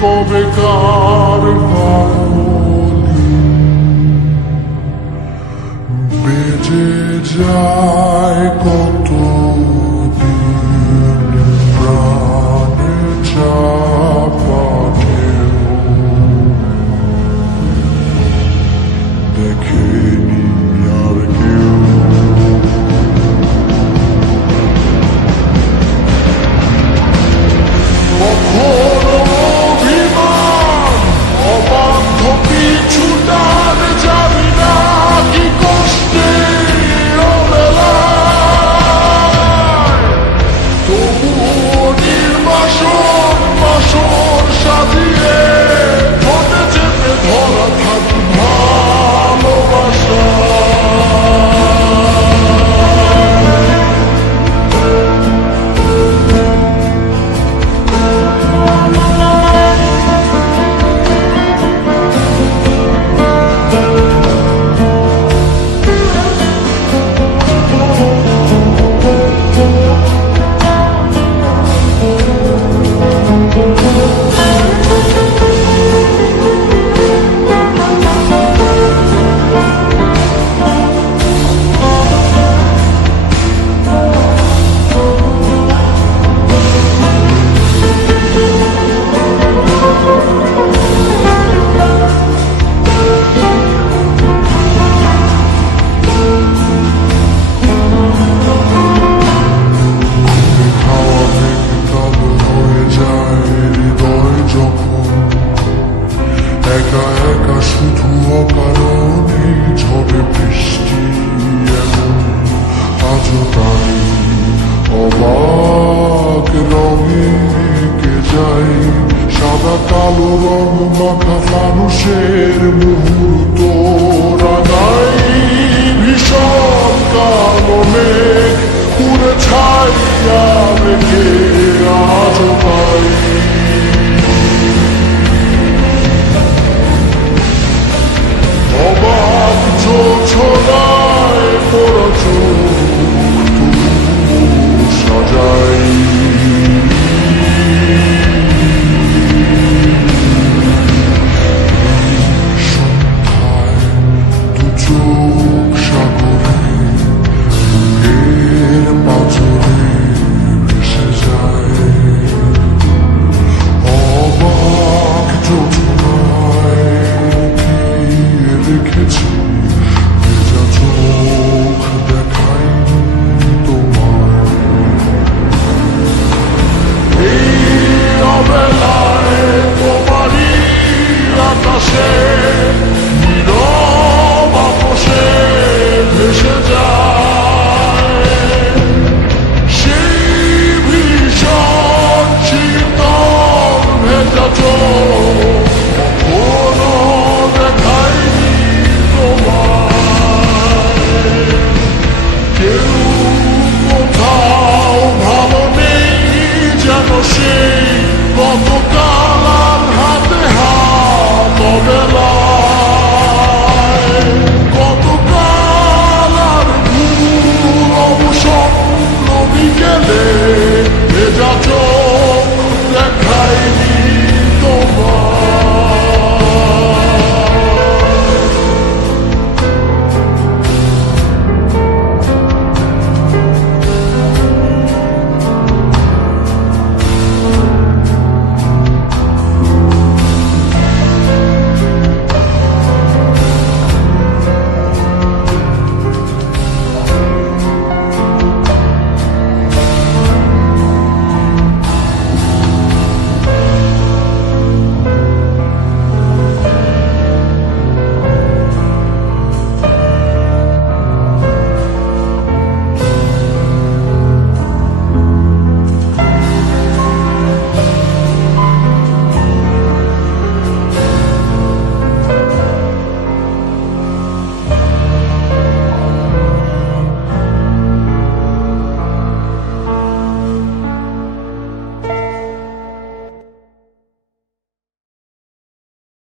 কবেকার বেজে যায় কত দিন প্রাণে চাপা দেখেনি আর কেউ একা একা শুধু অকারণে ঝড়ে বৃষ্টি এমন আজও তাই অবাক রঙে কে যাই সাদা কালো রং মাখা মানুষের মুহূর্ত রাঙাই ভীষণ কালো মেঘ পুরে ছাইয়া রেখে আজও তাই ছোড়ায় পড়া চোখ সাজাই সন্ধ্যায় দু চোখ সাগরে বুকের পাঁজরে ভেসে যায় অবাক যোজনায় লুকিয়ে রেখেছি চোখ দেখাই তোমায় এই অবেলায় তোমারই আকাশে নীরব আপোষে ভেসে যায় সেই ভীষণ শীতল ভেজা চোখ কখনো দেখাইনি কেউ কোথাও ভালো নেই যেন সে